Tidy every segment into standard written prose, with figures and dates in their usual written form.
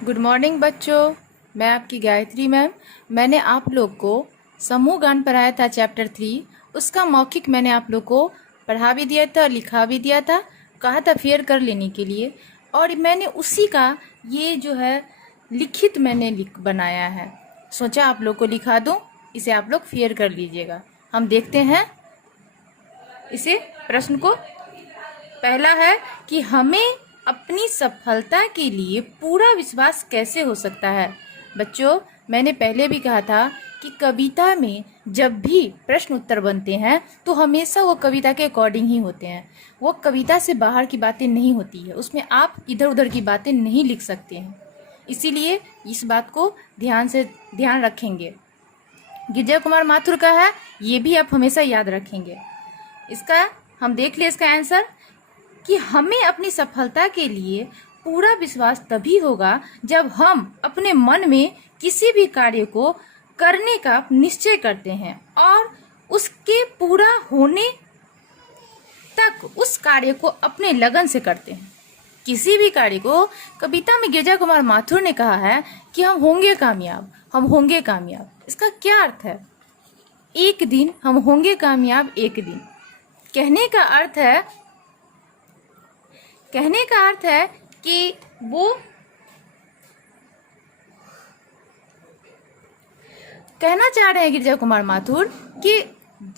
Good morning बच्चों। मैं आपकी गायत्री मैम। मैंने आप लोग को समूह गान पढ़ाया था चैप्टर 3। उसका मौखिक मैंने आप लोग को पढ़ा भी दिया था, लिखा भी दिया था, कहा था फेयर कर लेने के लिए। और मैंने उसी का ये जो है लिखित मैंने बनाया है। सोचा आप लोग को लिखा दूं, इसे आप लोग फेयर कर लीजिएगा। हम देखते हैं इसे प्रश्न को। पहला है कि हमें अपनी सफलता के लिए पूरा विश्वास कैसे हो सकता है। बच्चों, मैंने पहले भी कहा था कि कविता में जब भी प्रश्न उत्तर बनते हैं तो हमेशा वो कविता के अकॉर्डिंग ही होते हैं। वो कविता से बाहर की बातें नहीं होती है, उसमें आप इधर उधर की बातें नहीं लिख सकते हैं। इसीलिए इस बात को ध्यान रखेंगे। गिरजा कुमार माथुर का है, ये भी आप हमेशा याद रखेंगे। इसका हम देख ले इसका आंसर कि हमें अपनी सफलता के लिए पूरा विश्वास तभी होगा जब हम अपने मन में किसी भी कार्य को करने का निश्चय करते हैं और उसके पूरा होने तक उस कार्य को अपने लगन से करते हैं। किसी भी कार्य को, कविता में गिरजा कुमार माथुर ने कहा है कि हम होंगे कामयाब, हम होंगे कामयाब। इसका क्या अर्थ है? एक दिन हम होंगे कामयाब, एक दिन। कहने का अर्थ है कि वो कहना चाह रहे हैं गिरजा कुमार माथुर कि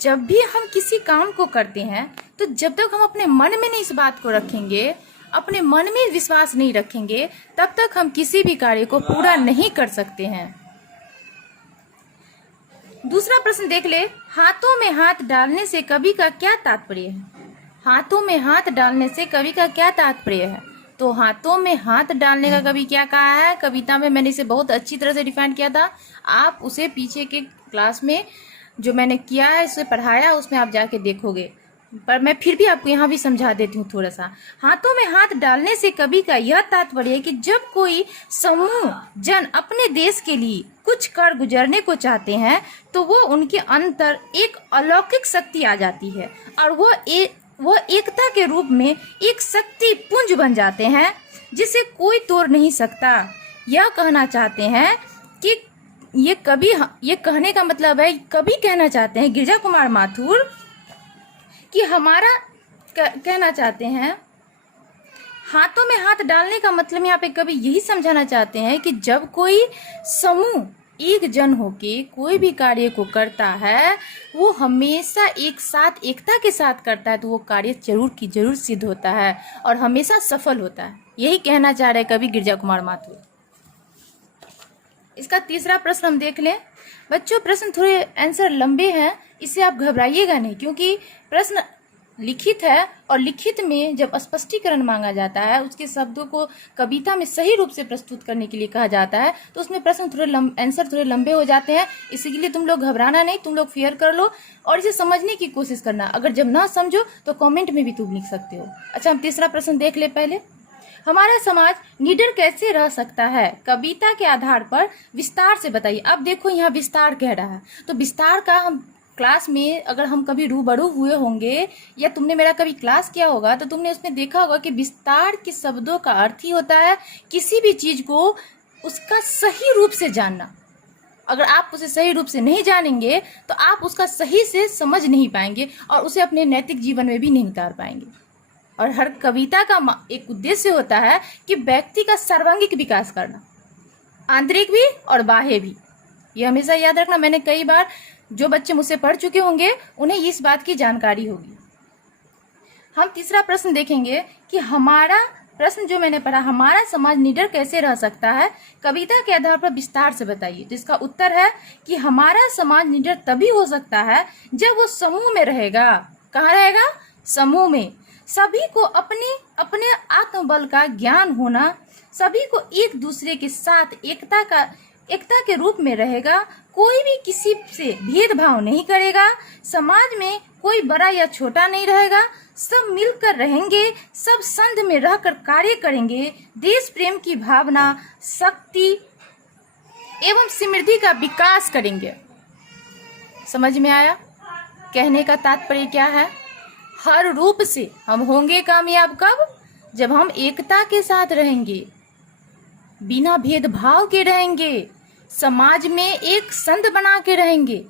जब भी हम किसी काम को करते हैं तो जब तक हम अपने मन में नहीं इस बात को रखेंगे, अपने मन में विश्वास नहीं रखेंगे, तब तक हम किसी भी कार्य को पूरा नहीं कर सकते हैं। दूसरा प्रश्न देख ले, हाथों में हाथ डालने से कवि का क्या तात्पर्य है? हाथों में हाथ डालने से कवि का क्या तात्पर्य है? तो हाथों में हाथ डालने का कवि क्या कहा है? कविता में मैंने इसे बहुत अच्छी तरह से डिफाइन किया था। आप उसे पीछे के क्लास में जो मैंने किया है, उसे पढ़ाया, उसमें आप जाके देखोगे। पर मैं फिर भी आपको यहाँ भी समझा देती हूँ थोड़ा सा। हाथों में हाथ डालने से कवि का यह तात्पर्य है कि जब कोई समूह जन अपने देश के लिए कुछ कर गुजरने को चाहते हैं तो वो उनके अंदर एक अलौकिक शक्ति आ जाती है और वो एकता के रूप में एक शक्ति पुंज बन जाते हैं जिसे कोई तोड़ नहीं सकता। यह कहना चाहते हैं कि ये कहने का मतलब है, कवि कहना चाहते हैं गिरजा कुमार माथुर कि कहना चाहते हैं हाथों में हाथ डालने का मतलब यहाँ पे कवि यही समझाना चाहते हैं कि जब कोई समूह एक जन होके कोई भी कार्य को करता है, वो हमेशा एक साथ एकता के साथ करता है, तो वो कार्य जरूर की जरूर सिद्ध होता है और हमेशा सफल होता है। यही कहना चाह रहे कवि गिरजा कुमार माथुर। इसका तीसरा प्रश्न हम देख लें। बच्चों, प्रश्न थोड़े आंसर लंबे हैं, इससे आप घबराइएगा नहीं, क्योंकि प्रश्न लिखित है और लिखित में जब स्पष्टीकरण मांगा जाता है, उसके शब्दों को कविता में सही रूप से प्रस्तुत करने के लिए कहा जाता है, तो उसमें प्रश्न आंसर थोड़े लंबे हो जाते हैं। इसीलिए तुम लोग घबराना नहीं, तुम लोग फेयर कर लो और इसे समझने की कोशिश करना। अगर जब ना समझो तो कॉमेंट में भी तुम लिख सकते हो। अच्छा, हम तीसरा प्रश्न देख ले। पहले, हमारा समाज निडर कैसे रह सकता है? कविता के आधार पर विस्तार से बताइए। अब देखो, यहाँ विस्तार कह रहा है, तो विस्तार का हम क्लास में अगर हम कभी रूबरू हुए होंगे या तुमने मेरा कभी क्लास किया होगा तो तुमने उसमें देखा होगा कि विस्तार के शब्दों का अर्थ ही होता है किसी भी चीज को उसका सही रूप से जानना। अगर आप उसे सही रूप से नहीं जानेंगे तो आप उसका सही से समझ नहीं पाएंगे और उसे अपने नैतिक जीवन में भी नहीं उतार पाएंगे। और हर कविता का एक उद्देश्य होता है कि व्यक्ति का सर्वांगीण विकास करना, आंतरिक भी और बाह्य भी। यह हमेशा याद रखना। मैंने कई बार, जो बच्चे मुझसे पढ़ चुके होंगे उन्हें इस बात की जानकारी होगी। हम तीसरा प्रश्न देखेंगे कि हमारा प्रश्न जो मैंने पढ़ा, हमारा समाज निडर कैसे रह सकता है, कविता के आधार पर विस्तार से बताइए। तो इसका उत्तर है कि हमारा समाज निडर तभी हो सकता है जब वो समूह में रहेगा। कहाँ रहेगा? समूह में। सभी को अपने आत्मबल का ज्ञान होना, सभी को एक दूसरे के साथ एकता के रूप में रहेगा, कोई भी किसी से भेदभाव नहीं करेगा, समाज में कोई बड़ा या छोटा नहीं रहेगा, सब मिलकर रहेंगे, सब संध में रहकर कार्य करेंगे, देश प्रेम की भावना, शक्ति एवं समृद्धि का विकास करेंगे। समझ में आया? कहने का तात्पर्य क्या है? हर रूप से हम होंगे कामयाब कब? जब हम एकता के साथ रहेंगे। बिना भेदभाव के रहेंगे, समाज में एक संत बना के रहेंगे,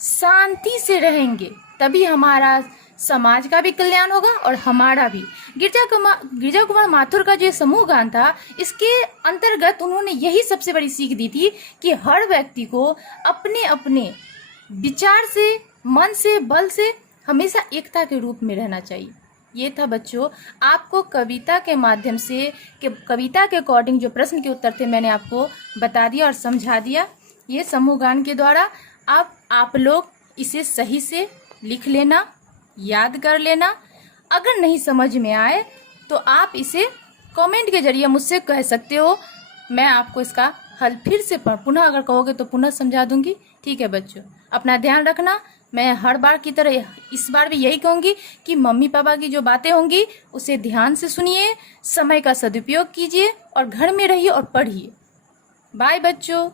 शांति से रहेंगे, तभी हमारा समाज का भी कल्याण होगा और हमारा भी। गिरजा कुमार माथुर का जो समूह गान था, इसके अंतर्गत उन्होंने यही सबसे बड़ी सीख दी थी कि हर व्यक्ति को अपने अपने विचार से, मन से, बल से हमेशा एकता के रूप में रहना चाहिए। ये था बच्चों, आपको कविता के माध्यम से, कविता के अकॉर्डिंग जो प्रश्न के उत्तर थे मैंने आपको बता दिया और समझा दिया। ये समूह गान के द्वारा आप लोग इसे सही से लिख लेना, याद कर लेना। अगर नहीं समझ में आए तो आप इसे कमेंट के जरिए मुझसे कह सकते हो, मैं आपको इसका हल फिर से पुनः अगर कहोगे तो पुनः समझा दूंगी। ठीक है बच्चों, अपना ध्यान रखना। मैं हर बार की तरह इस बार भी यही कहूँगी कि मम्मी पापा की जो बातें होंगी उसे ध्यान से सुनिए, समय का सदुपयोग कीजिए और घर में रहिए और पढ़िए। बाय बच्चों।